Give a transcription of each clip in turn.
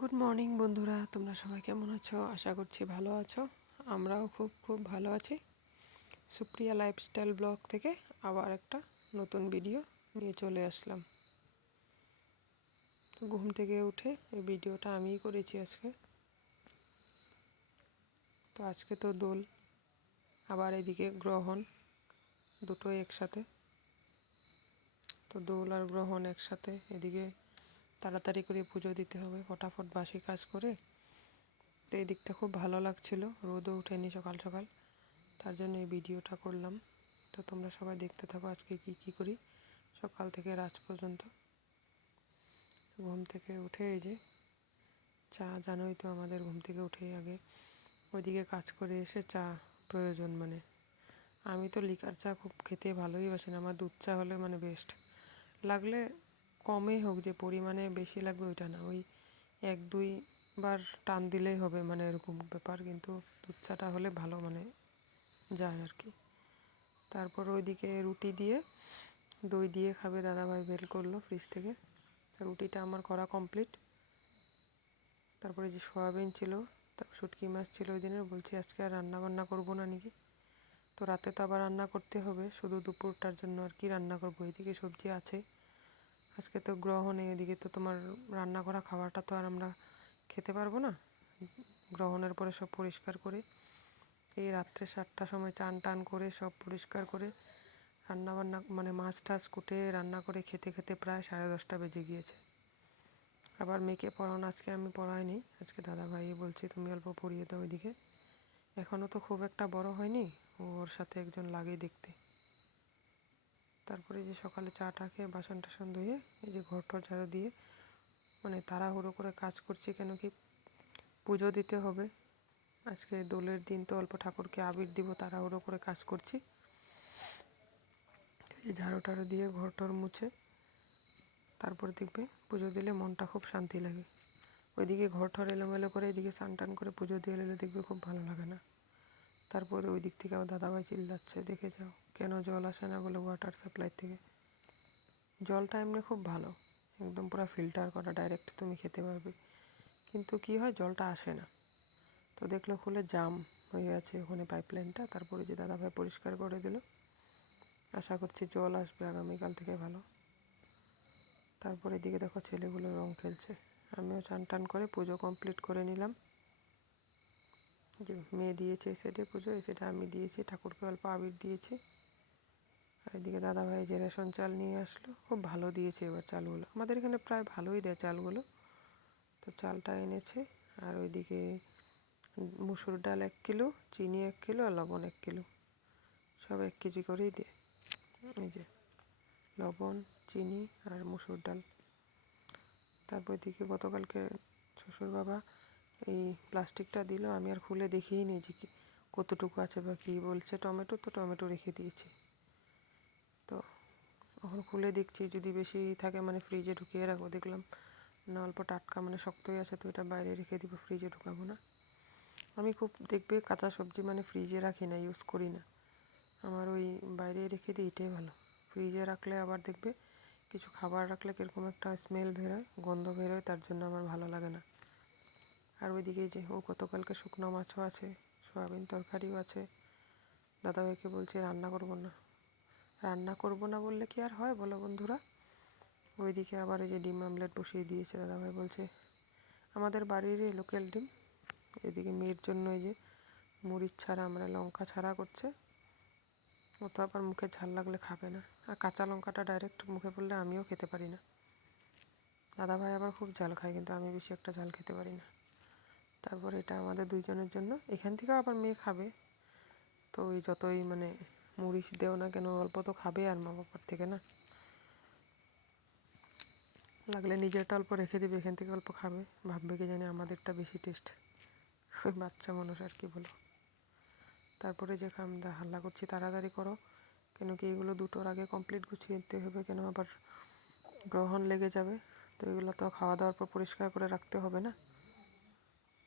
Good morning বন্ধুরা, তোমরা সবাই কেমন আছো? আশা করছি ভালো আছো। আমরাও খুব খুব ভালো আছি। সুপ্রিয়া লাইফস্টাইল ব্লগ থেকে আবার একটা নতুন ভিডিও নিয়ে চলে আসলাম। তো ঘুম থেকে উঠে এই ভিডিওটা আমিই করেছি আজকে। তো আজকে তো দোল, আবার এদিকে গ্রহণ, দুটোই একসাথে। তো দোল আর গ্রহণ একসাথে, এদিকে তাড়াতাড়ি করে পুজো দিতে হবে, ফটাফট বাসি কাজ করে। তো এই দিকটা খুব ভালো লাগছিল, রোদও ওঠেনি সকাল সকাল, তার জন্য এই ভিডিওটা করলাম। তো তোমরা সবাই দেখতে থাকো আজকে কি করি সকাল থেকে রাত পর্যন্ত। ঘুম থেকে উঠে এই যে চা, জানোই তো আমাদের ঘুম থেকে উঠে আগে ওইদিকে কাজ করে এসে চা প্রয়োজন। মানে আমি তো লিকার চা খুব খেতে ভালোই বাসি না, আমার দুধ চা হলে মানে বেস্ট লাগলে, কমই হোক, যে পরিমাণে বেশি লাগবে ওইটা না, ওই 1-2 বার টান দিলেই হবে, মানে এরকম ব্যাপার। কিন্তু দুধ চাটা হলে ভালো মানে যায় আর কি। তারপর ওইদিকে রুটি দিয়ে দই দিয়ে খাবে দাদাভাই, বের করলো ফ্রিজ থেকে। রুটিটা আমার করা কমপ্লিট। তারপরে যে সয়াবিন ছিল, তারপর শুটকি মাছ ছিল ওই দিনের, বলছি আজকে আর রান্না বান্না করবো না নাকি। তো রাতে তো আবার রান্না করতে হবে, শুধু দুপুরটার জন্য আর কি রান্না করবো। এদিকে সবজি আছে, আজকে তো গ্রহণে, এদিকে তো তোমার রান্না করা খাবারটা তো আর আমরা খেতে পারবো না। গ্রহণের পরে সব পরিষ্কার করে এই রাত্রে 7টার সময় চান টান করে সব পরিষ্কার করে রান্নাবান্না, মানে মাছ টাছ কুটে রান্না করে খেতে খেতে প্রায় 10:30 বেজে গিয়েছে। আবার মেয়েকে পড়ানো আজকে আমি পড়াইনি, আজকে দাদাভাই বলছে তুমি অল্প পড়িয়ে দাও ওইদিকে। এখনও তো খুব একটা বড় হয়নি, ওর সাথে একজন লাগে দেখতে। তারপরে যে সকালে চাটা খেয়ে বাসন টাসন ধুয়ে এই যে ঘর টর ঝাড়ু দিয়ে, মানে তাড়াহুড়ো করে কাজ করছি, কেন কি পুজো দিতে হবে। আজকে দোলের দিন তো, অল্প ঠাকুরকে আবির দিব, তাড়াহুড়ো করে কাজ করছি। এই ঝাড়ু টাড়ু দিয়ে ঘর টর মুছে তারপর দেখবে পুজো দিলে মনটা খুব শান্তি লাগে। ওইদিকে ঘর ঠর এলোমেলো করে এদিকে স্নান টান করে পুজো দিয়ে এলে দেখবে খুব ভালো লাগে না। তারপরে ওই দিক থেকে আমার দাদাভাই চিল্লাচ্ছে, দেখে যাও কেন জল আসে না বলে ওয়াটার সাপ্লাই থেকে। জলটা এমনি খুব ভালো, একদম পুরো ফিল্টার করা, ডাইরেক্ট তুমি খেতে পারবে। কিন্তু কি হয়, জলটা আসে না। তো দেখলো খুলে জাম হয়ে আছে ওখানে পাইপলাইনটা। তারপরে যে দাদাভাই পরিষ্কার করে দিল, আশা করছি জল আসবে আগামীকাল থেকে ভালো। তারপরে এদিকে দেখো ছেলেগুলো রং খেলছে, আমিও চান টান করে পুজো কমপ্লিট করে নিলাম। যে মেয়ে দিয়েছে এই সাইডে পুজো, এই সাইডে আমি দিয়েছি, ঠাকুরকে অল্প আবির দিয়েছি। আর এদিকে দাদাভাই যে রেশন চাল নিয়ে আসলো, খুব ভালো দিয়েছে এবার চালগুলো, আমাদের এখানে প্রায় ভালোই দেয় চালগুলো। তো চালটা এনেছে। আর ওইদিকে মুসুর ডাল 1 কিলো, চিনি 1 কিলো, আর লবণ 1 কিলো, সব 1 কেজি করেই দেয়। এই যে লবণ, চিনি আর মুসুর ডাল। তারপর দিকে গতকালকে শ্বশুর বাবা এই প্লাস্টিকটা দিল, আমি আর খুলে দেখিই নি যে কি কতটুকু আছে বা কী বলছে। টমেটো, তো টমেটো রেখে দিয়েছি। তো এখন খুলে দেখছি, যদি বেশি থাকে মানে ফ্রিজে ঢুকিয়ে রাখবো। দেখলাম না, অল্প টাটকা মানে শক্তই আছে, তো এটা বাইরে রেখে দিব, ফ্রিজে ঢুকাবো না। আমি খুব দেখবে কাঁচা সবজি মানে ফ্রিজে রাখি না, ইউজ করি না, আমার ওই বাইরে রেখে দিই, এটাই ভালো। ফ্রিজে রাখলে আবার দেখবে কিছু খাবার রাখলে কীরকম একটা স্মেল বেরোয়, গন্ধ বেরোয়, তার জন্য আমার ভালো লাগে না। আর ওইদিকে যে ও গতকালকে শুকনো মাছও আছে, সয়াবিন তরকারিও আছে। দাদাভাইকে বলছি রান্না করব না, রান্না করব না বললে কি আর হয় বলো বন্ধুরা। ওইদিকে আবার এই যে ডিম আমলেট বসিয়ে দিয়েছে দাদাভাই, বলছে আমাদের বাড়িরই লোকাল ডিম। এদিকে মেয়ের জন্য এই যে মরিচ ছাড়া, মানে লঙ্কা ছাড়া করছে। ও তো আবার মুখে ঝাল লাগলে খাবে না, আর কাঁচা লঙ্কাটা ডাইরেক্ট মুখে পড়লে আমিও খেতে পারি না। দাদাভাই আবার খুব ঝাল খায়, কিন্তু আমি বেশি একটা ঝাল খেতে পারি না। তারপর এটা আমাদের দুইজনের জন্য, এখান থেকেও আবার মেয়ে খাবে। তো ওই যতই মানে মরিচ দেও না কেন, অল্প তো খাবে, আর মা বাবার থেকে না লাগলে নিজেরটা অল্প রেখে দিবে, এখান থেকে অল্প খাবে, ভাববে কি জানি আমাদেরটা বেশি টেস্ট। ওই বাচ্চা মানুষ আর কি বলো। তারপরে যে আমরা হাল্লা করছি তাড়াতাড়ি করো, কেন কি এগুলো 2টোর আগে কমপ্লিট গুছিয়ে দিতে হবে, কেন আবার গ্রহণ লেগে যাবে। তো এগুলো তো খাওয়া দাওয়ার পর পরিষ্কার করে রাখতে হবে না।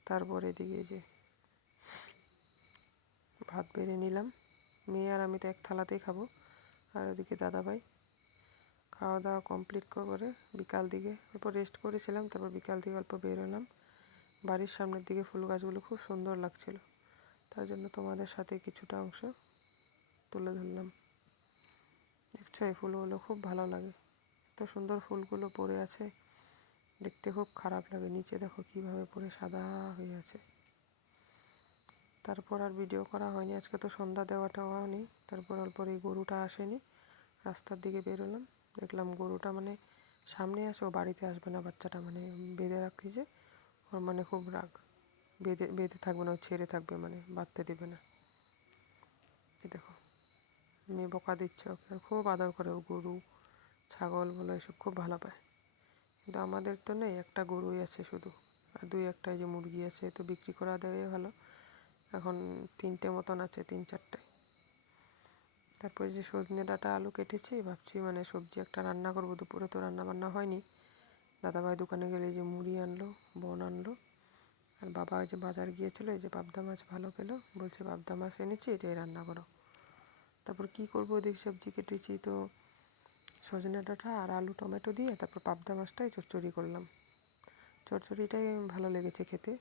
তারপর এদিকে যে ভাত বেড়ে নিলাম, মেয়ে আর আমি তো এক থালাতেই খাবো। আর ওদিকে দাদাভাই খাওয়া দাওয়া কমপ্লিট করে বিকাল দিকে অল্প রেস্ট করেছিলাম, তারপর বিকাল দিকে অল্প বেরোলাম। বাড়ির সামনের দিকে ফুল গাছগুলো খুব সুন্দর লাগছিল, তার জন্য তোমাদের সাথে কিছুটা অংশ তুলে ধরলাম। দেখছো এই ফুলগুলো খুব ভালো লাগে, এত সুন্দর ফুলগুলো পড়ে আছে, দেখতে খুব খারাপ লাগে। নিচে দেখো কিভাবে পড়ে সাদা হয়ে আছে। তারপর আর ভিডিও করা হয়নি, আজকে তো সন্ধ্যা দেওয়াটাও হয়নি। তারপর অল্প এই গরুটা আসেনি, রাস্তার দিকে বেরোলাম, দেখলাম গরুটা মানে সামনে আসে, ও বাড়িতে আসবে না। বাচ্চাটা মানে বেঁধে রাখি যে, ওর মানে খুব রাগ, বেঁধে বেঁধে থাকবে না, ও ছেড়ে থাকবে, মানে বাঁধতে দেবে না। এই দেখো মেয়ে বকা দিচ্ছে ওকে, আর খুব আদর করে ও। গরু ছাগল বলে এসব খুব ভালো পায়, কিন্তু আমাদের তো নেই, একটা গরুই আছে শুধু, আর দুই একটা যে মুরগি আছে, তো বিক্রি করা দেওয়াই ভালো। এখন 3টে মতন আছে, 3-4টে। তারপরে যে সজনে ডাঁটা আলু কেটেছি, ভাবছি মানে সবজি একটা রান্না করবো। দুপুরে তো রান্না বান্না হয়নি। দাদাভাই দোকানে গেলে যে মুড়ি আনলো, বোন আনলো, আর বাবা ওই যে বাজার গিয়েছিলো, এই যে পাবদা মাছ ভালো পেলো, বলছে পাবদা মাছ এনেছি, এটাই রান্না করো। তারপর কি করবো, ওদিকে সবজি কেটেছি, তো সজনে ডাঁটা আর আলু টমেটো দিয়ে তারপর পাবদা মাছটাই চচ্চড়ি করলাম। চচ্চড়িটাই ভালো লেগেছে খেতে,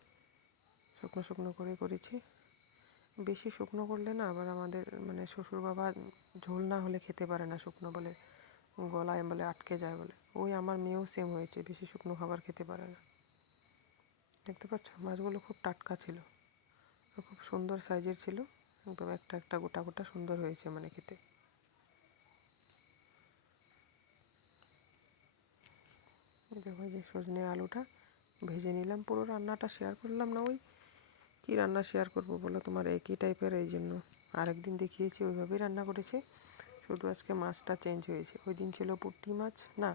শুকনো শুকনো করে করেছি। বেশি শুকনো করলে না আবার আমাদের মানে শ্বশুর বাবা ঝোল না হলে খেতে পারে না, শুকনো বলে গলায় বলে আটকে যায় বলে। ওই আমার মেয়েও সেম হয়েছে, বেশি শুকনো খাবার খেতে পারে না। দেখতে পাচ্ছ মাছগুলো খুব টাটকা ছিল, খুব সুন্দর সাইজের ছিল, একদম একটা একটা গোটা গোটা সুন্দর হয়েছে মানে খেতে। দেখো যে সজনে আলুটা ভেজে নিলাম। পুরো রান্নাটা শেয়ার করলাম না, ওই কী রান্না শেয়ার করবো বলো, তোমার একই টাইপের, এই জন্য আরেকদিন দেখিয়েছি ওইভাবেই রান্না করেছি, শুধু আজকে মাছটা চেঞ্জ হয়েছে। ওই দিন ছিল পুঁটি মাছ, না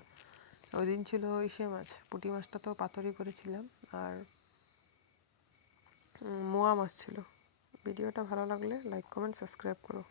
ওই দিন ছিল ইসে মাছ, পুঁটি মাছটা তো পাতুরি করেছিলাম, আর মোয়া মাছ ছিল। ভিডিওটা ভালো লাগলে লাইক কমেন্ট সাবস্ক্রাইব করো।